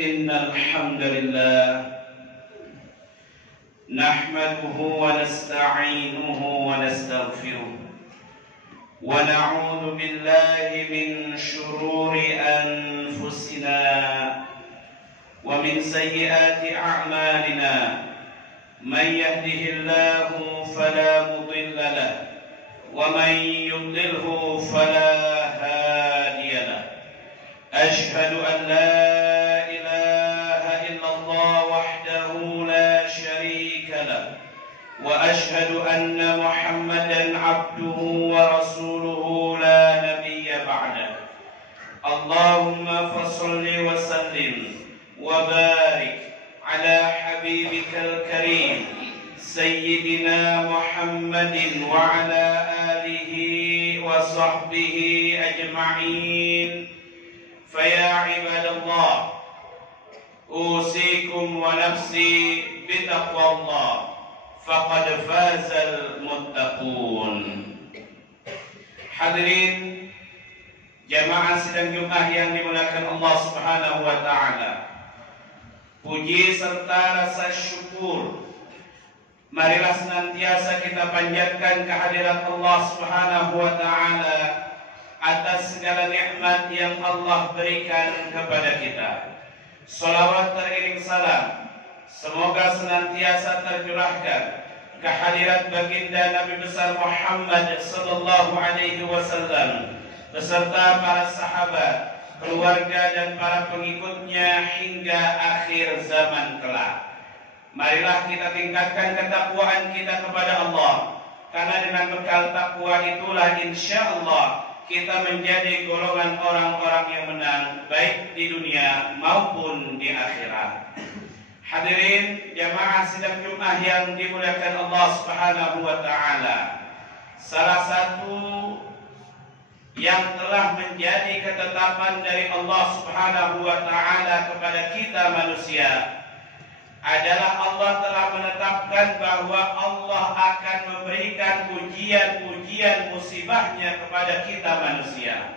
إن الحمد لله نحمده ونستعينه ونستغفره ونعوذ بالله من شرور أنفسنا ومن سيئات أعمالنا من يهده الله فلا مضل له ومن يضلله فلا هادي له أشهد أن لا إله إلا الله وحده لا شريك له وأشهد أن محمدا عبده ورسوله لا نبي بعده اللهم فصل وسلم وبارك على حبيبك الكريم سيدنا محمد وعلى آله وصحبه أجمعين فيا عباد الله أوصيكم ونفسي بتقوى الله فقد فاز المتقون. Hadirin jamaah sidang Jumat yang dimuliakan Allah Subhanahu wa taala. Puji serta rasa syukur marilah senantiasa kita panjatkan kehadirat Allah Subhanahu wa taala atas segala nikmat yang Allah berikan kepada kita. Salawat teriring salam semoga senantiasa tercurahkan kehadirat baginda Nabi besar Muhammad sallallahu alaihi wasallam beserta para sahabat, keluarga dan para pengikutnya hingga akhir zaman kelak. Marilah kita tingkatkan ketakwaan kita kepada Allah, karena dengan bekal takwa itulah insyaallah kita menjadi golongan orang-orang yang menang baik di dunia maupun di akhirat. Hadirin jamaah sidang Jumat yang dimuliakan Allah Subhanahu wa taala. Salah satu yang telah menjadi ketetapan dari Allah Subhanahu wa taala kepada kita manusia adalah Allah telah menetapkan bahwa Allah akan memberikan ujian-ujian musibahnya kepada kita manusia.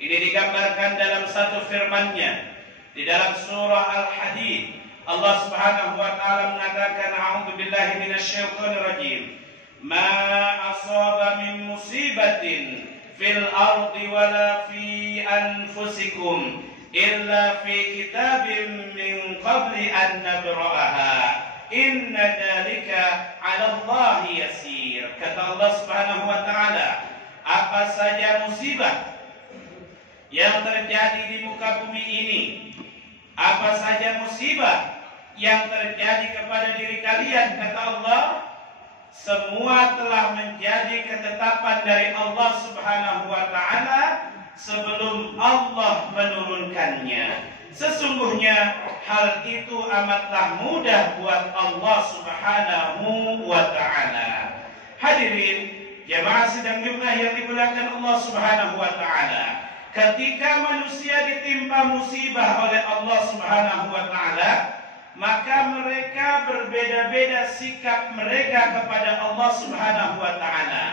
Ini digambarkan dalam satu firman-Nya di dalam surah Al-Hadid. Allah Subhanahu wa taala mengatakan, a'udzu billahi minasyaitonir rajim. Ma asaba min musibatin fil ardi wala fi anfusikum illa fi kitabim min qabli an nabra'aha inna dzalika 'ala Allahi yasir. Kata Allah Subhanahu wa taala, apa saja musibah yang terjadi di muka bumi ini, apa saja musibah yang terjadi kepada diri kalian, kata Allah, semua telah menjadi ketetapan dari Allah Subhanahu wa taala sebelum Allah menurunkannya. Sesungguhnya hal itu amatlah mudah buat Allah Subhanahu wa taala. Hadirin jamaah sidang Jumat yang dimuliakan Allah Subhanahu wa taala, ketika manusia ditimpa musibah oleh Allah Subhanahu wa taala, maka mereka berbeda-beda sikap mereka kepada Allah Subhanahu wa taala.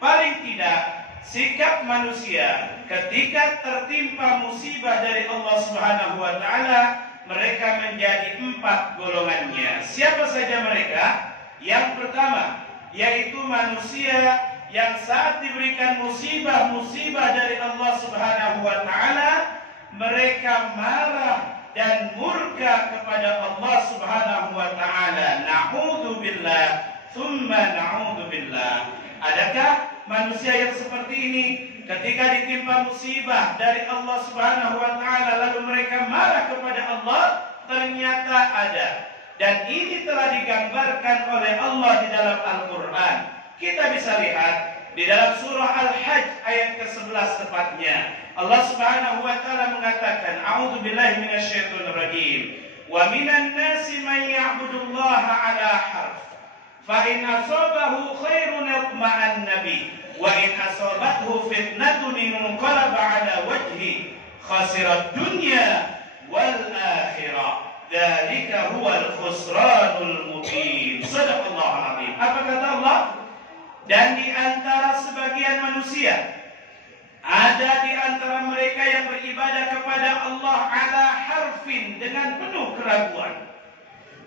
Paling tidak sikap manusia ketika tertimpa musibah dari Allah Subhanahu wa taala, mereka menjadi 4 golongannya. Siapa saja mereka? Yang pertama, yaitu manusia yang saat diberikan musibah-musibah dari Allah Subhanahu wa taala, mereka marah dan murka kepada Allah Subhanahu wa taala. Na'udzubillah, tsumma na'udzubillah. Adakah manusia yang seperti ini ketika ditimpa musibah dari Allah Subhanahu wa taala lalu mereka marah kepada Allah? Ternyata ada. Dan ini telah digambarkan oleh Allah di dalam Al-Qur'an. Kita bisa lihat di dalam surah Al-Hajj ayat ke-11 tepatnya. Allah Subhanahu wa taala mengatakan, a'udzu billahi minasyaitonir rajim. Wa minan nasi man ya'budullaha 'ala harf. Fa in asabahu khairun itma'anna bi wa in asabathu fitnatun inqalaba 'ala wajhi khasirat dunya wal akhirah. Dzalika huwal khusranul mubin. Shadaqallahul azim. Apa kata Allah? Dan di antara sebagian manusia, ada di antara antara mereka yang beribadah kepada Allah ala harfin, dengan penuh keraguan.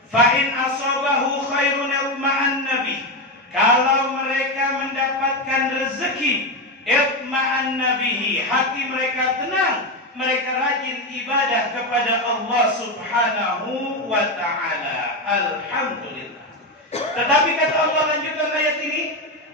Fa in asabahu khairun itma'anna bih, kalau mereka mendapatkan rezeki itma'anna bihi, hati mereka tenang, mereka rajin ibadah kepada Allah Subhanahu wa ta'ala. Alhamdulillah. Tetapi kata Allah lanjutan ayat ini,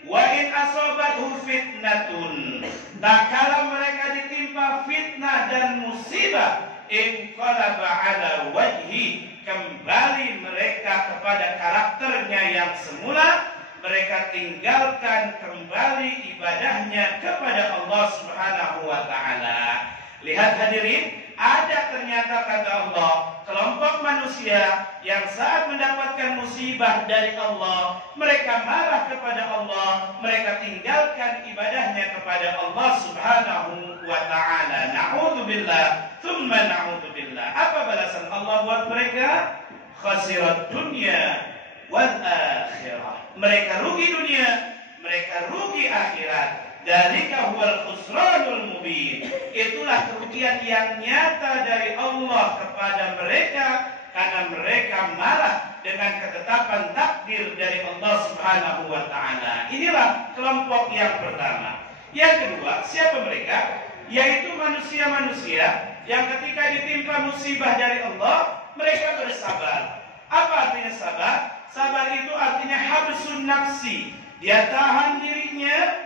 wa in asabathu fitnatun, tak kala mereka ditimpa fitnah dan musibah, inqalaba ala wajhi, kembali mereka kepada karakternya yang semula, mereka tinggalkan kembali ibadahnya kepada Allah Subhanahu wa ta'ala. Lihat hadirin, ada ternyata kata Allah kelompok manusia yang saat mendapatkan musibah dari Allah, mereka marah kepada Allah, mereka tinggalkan ibadahnya kepada Allah Subhanahu wa ta'ala. Na'udzubillah, thumma na'udzubillah. Apa balasan Allah buat mereka? Khasirat dunya wal akhirah. Mereka rugi dunia, mereka rugi akhirat. Dzalika huwal khusranul mubin. Itulah kerugian yang nyata dari Allah kepada mereka karena mereka marah dengan ketetapan takdir dari Allah Subhanahu wa ta'ala. Inilah kelompok yang pertama. Yang kedua, siapa mereka? Yaitu manusia-manusia yang ketika ditimpa musibah dari Allah, mereka bersabar. Apa artinya sabar? Sabar itu artinya habsun nafsi. Dia tahan dirinya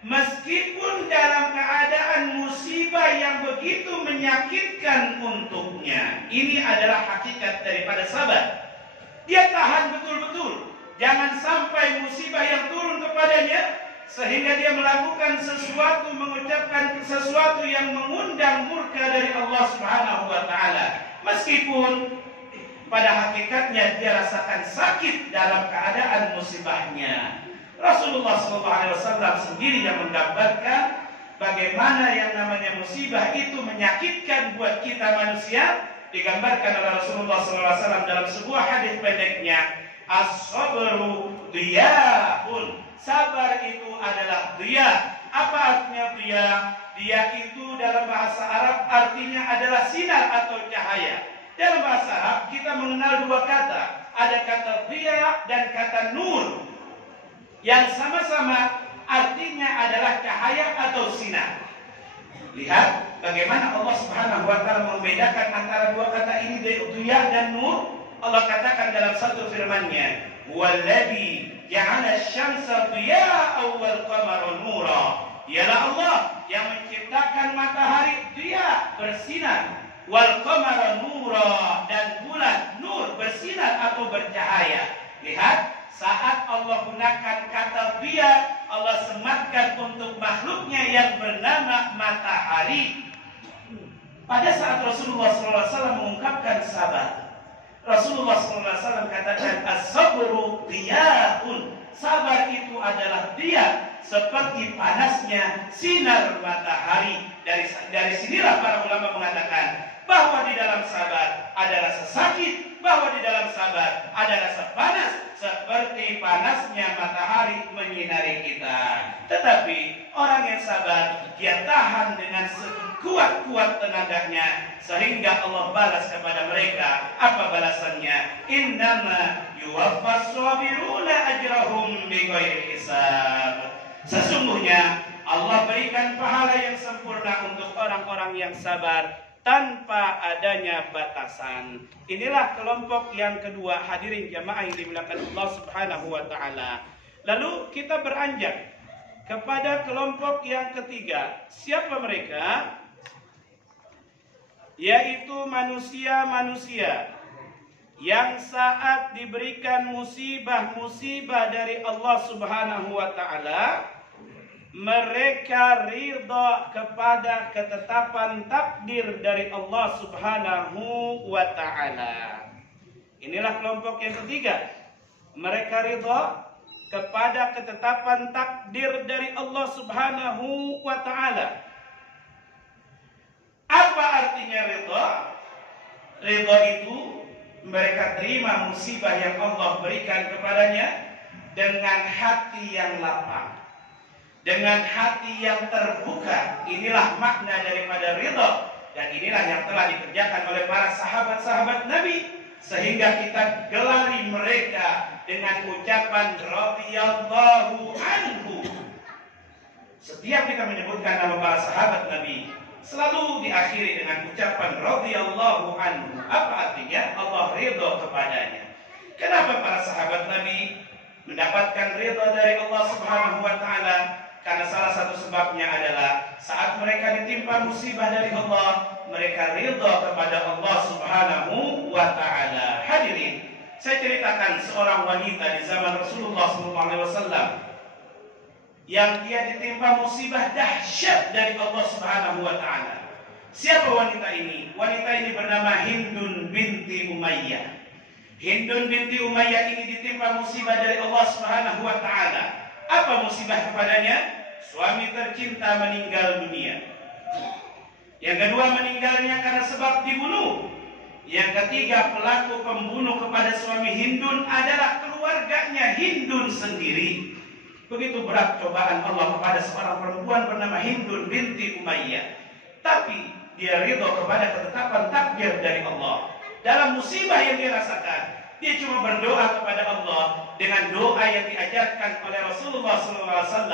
meskipun dalam keadaan musibah yang begitu menyakitkan untuknya. Ini adalah hakikat daripada sabar. Dia tahan betul-betul. Jangan sampai musibah yang turun kepadanya sehingga dia melakukan sesuatu, mengucapkan sesuatu yang mengundang murka dari Allah Subhanahu wa ta'ala. Meskipun pada hakikatnya dia rasakan sakit dalam keadaan musibahnya. Rasulullah SAW sendiri yang menggambarkan bagaimana yang namanya musibah itu menyakitkan buat kita manusia. Digambarkan oleh Rasulullah SAW dalam sebuah hadis pendeknya, as-sabru diyaun. Sabar itu adalah diya. Apa artinya diya? Diya itu dalam bahasa Arab artinya adalah sinar atau cahaya. Dalam bahasa Arab kita mengenal dua kata. Ada kata diya dan kata nur, yang sama-sama artinya adalah cahaya atau sinar. Lihat bagaimana Allah Subhanahu wa ta'ala membedakan antara dua kata ini, diya dan nur. Allah katakan dalam satu firman-Nya, "Walladzi ja'ala asy-syamsa diya'an wal qamara nura." Ialah Allah yang menciptakan matahari diya, bersinar, wal qamara nura, dan bulan nur, bersinar atau bercahaya. Lihat, saat Allah gunakan kata dia, Allah sematkan untuk makhluknya yang bernama matahari. Pada saat Rasulullah SAW mengungkapkan sabar, Rasulullah SAW katakan, as-sabru diyaun. Sabar itu adalah dia, seperti panasnya sinar matahari. Dari sinilah para ulama mengatakan bahwa di dalam sabar ada rasa sakit, bahwa di dalam sabar ada rasa panas, seperti panasnya matahari menyinari kita. Tetapi orang yang sabar, dia tahan dengan sekuat-kuat tenaganya, sehingga Allah balas kepada mereka. Apa balasannya? Innama yuwaffas sabiruna ajrahum bighairi hisab. Sesungguhnya Allah berikan pahala yang sempurna untuk orang-orang yang sabar tanpa adanya batasan. Inilah kelompok yang kedua, hadirin jamaah yang dimuliakan Allah Subhanahu wa ta'ala. Lalu kita beranjak kepada kelompok yang ketiga. Siapa mereka? Yaitu manusia-manusia yang saat diberikan musibah-musibah dari Allah Subhanahu wa ta'ala, mereka ridha kepada ketetapan takdir dari Allah Subhanahu wa ta'ala. Inilah kelompok yang ketiga. Mereka ridha kepada ketetapan takdir dari Allah Subhanahu wa ta'ala. Apa artinya ridha? Ridha itu mereka terima musibah yang Allah berikan kepadanya dengan hati yang lapang, dengan hati yang terbuka. Inilah makna daripada ridha, dan inilah yang telah dikerjakan oleh para sahabat-sahabat Nabi, sehingga kita gelari mereka dengan ucapan radhiyallahu anhu. Setiap kita menyebutkan nama para sahabat Nabi, selalu diakhiri dengan ucapan radhiyallahu anhu. Apa artinya? Allah ridha kepadanya. Kenapa para sahabat Nabi mendapatkan ridha dari Allah Subhanahu wa taala? Karena salah satu sebabnya adalah saat mereka ditimpa musibah dari Allah, mereka ridha kepada Allah Subhanahu wa taala. Hadirin, saya ceritakan seorang wanita di zaman Rasulullah SAW yang dia ditimpa musibah dahsyat dari Allah Subhanahu wa taala. Siapa wanita ini? Wanita ini bernama Hindun binti Umayyah. Hindun binti Umayyah ini ditimpa musibah dari Allah Subhanahu wa taala. Apa musibah kepadanya? Suami tercinta meninggal dunia. Yang kedua, meninggalnya karena sebab dibunuh. Yang ketiga, pelaku pembunuh kepada suami Hindun adalah keluarganya Hindun sendiri. Begitu berat cobaan Allah kepada seorang perempuan bernama Hindun binti Umayyah. Tapi dia ridha kepada ketetapan takdir dari Allah. Dalam musibah yang dia rasakan, dia cuma berdoa kepada Allah dengan doa yang diajarkan oleh Rasulullah SAW.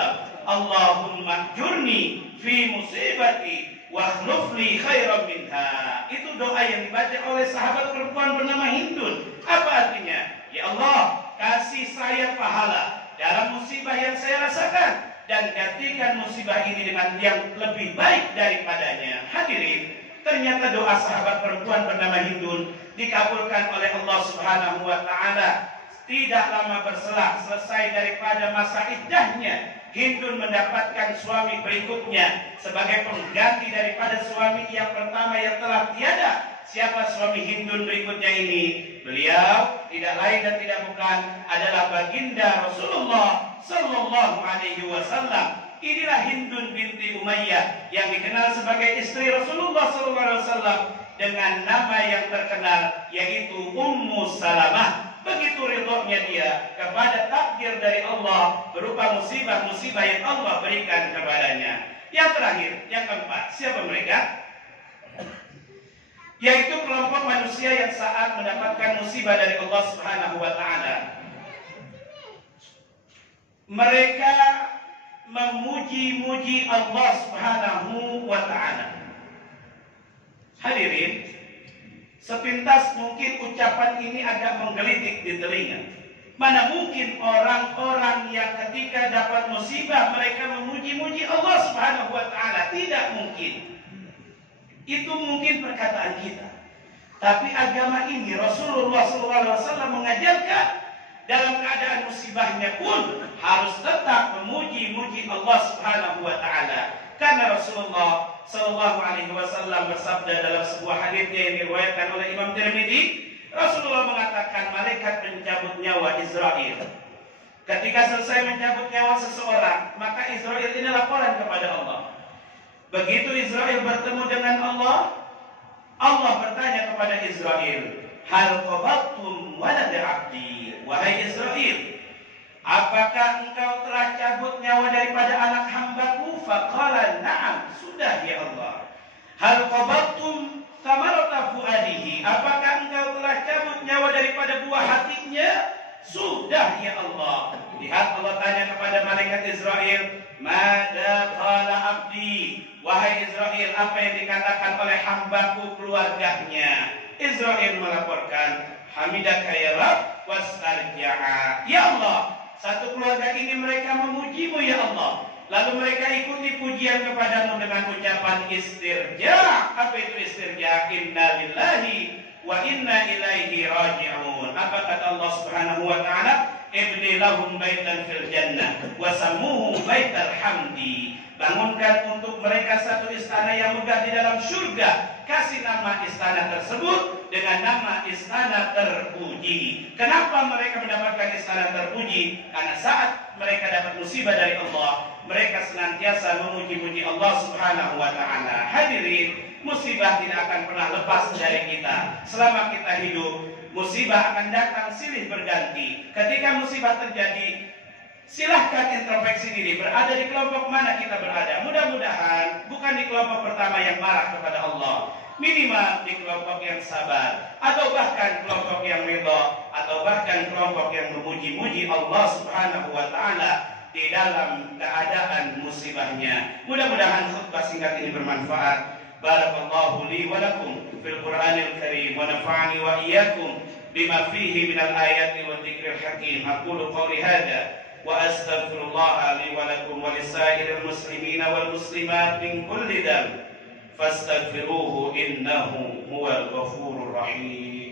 Allahumma jurni fi musibati wa akhlufli khairan minha. Itu doa yang dibaca oleh sahabat perempuan bernama Hindun. Apa artinya? Ya Allah, kasih saya pahala dalam musibah yang saya rasakan, dan gantikan musibah ini dengan yang lebih baik daripadanya. Hadirin, ternyata doa sahabat perempuan bernama Hindun dikabulkan oleh Allah Subhanahu wa taala. Tidak lama berselang selesai daripada masa iddahnya, Hindun mendapatkan suami berikutnya sebagai pengganti daripada suami yang pertama yang telah tiada. Siapa suami Hindun berikutnya ini? Beliau tidak lain dan tidak bukan adalah baginda Rasulullah Sallallahu Alaihi Wasallam. Inilah Hindun binti Umayyah yang dikenal sebagai istri Rasulullah Sallallahu Alaihi Wasallam dengan nama yang terkenal yaitu Ummu Salamah. Begitu ridhonya dia kepada takdir dari Allah berupa musibah-musibah yang Allah berikan kepadanya. Yang terakhir, yang keempat, siapa mereka? Yaitu kelompok manusia yang saat mendapatkan musibah dari Allah Subhanahu wa taala, mereka memuji-muji Allah Subhanahu wa taala. Hadirin, sepintas mungkin ucapan ini agak menggelitik di telinga. Mana mungkin orang-orang yang ketika dapat musibah mereka memuji-muji Allah Subhanahu wa taala? Tidak mungkin. Itu mungkin perkataan kita. Tapi agama ini Rasulullah SAW mengajarkan dalam keadaan musibahnya pun harus tetap memuji-muji Allah Subhanahu wa taala. Karena Rasulullah Sallallahu Alaihi Wasallam bersabda dalam sebuah hadisnya yang diriwayatkan oleh Imam Tirmidzi, Rasulullah mengatakan malaikat pencabut nyawa Israel ketika selesai mencabut nyawa seseorang, maka Israel ini laporan kepada Allah. Begitu Israel bertemu dengan Allah, Allah bertanya kepada Israel, hal qabattum walad abdi, wahai Israel, apakah engkau telah cabut nyawa daripada anak hambaku? Faqala na'am, sudah ya Allah. Hal qabattum thamarata fuadihi, apakah engkau telah cabut nyawa daripada buah hatinya? Sudah ya Allah. Lihat, Allah tanya kepada malaikat Israel, mada qala abdi, wahai Israel, apa yang dikatakan oleh hambaku keluarganya? Israel melaporkan, hamidaka ya Rabb wastarja'a, ya Allah, satu keluarga ini mereka memujimu ya Allah, lalu mereka ikuti pujian kepadamu dengan ucapan istirja. Apa itu istirja? Inna lillahi wa inna ilaihi raji'un. Apa kata Allah Subhanahu wa taala? Ibni lahum baitan fil jannah wa sammuhu baital hamdi. Bangunkan untuk mereka satu istana yang megah di dalam surga. Kasih nama istana tersebut dengan nama istana terpuji. Kenapa mereka mendapatkan istana terpuji? Karena saat mereka dapat musibah dari Allah, mereka senantiasa memuji-muji Allah Subhanahu wa taala. Hadirin, musibah tidak akan pernah lepas dari kita. Selama kita hidup, musibah akan datang silih berganti. Ketika musibah terjadi, Silahkan introspeksi diri, berada di kelompok mana kita berada. Mudah-mudahan bukan di kelompok pertama yang marah kepada Allah, minimal di kelompok yang sabar, atau bahkan kelompok yang ridha, atau bahkan kelompok yang memuji-muji Allah Subhanahu wa Ta'ala di dalam keadaan musibahnya. Mudah-mudahan khutbah singkat ini bermanfaat. Barakallahu li wa lakum fil Qur'anil Karim wa nafa'ani wa iyyakum bima fihi minal ayati wa dzikril hakim. Aqulu qawli hadza wa astaghfirullah li wa lakum wa lisairil muslimina wal muslimat min kulli dhanb fastaghfiruhu innahu huwal ghafurur rahim.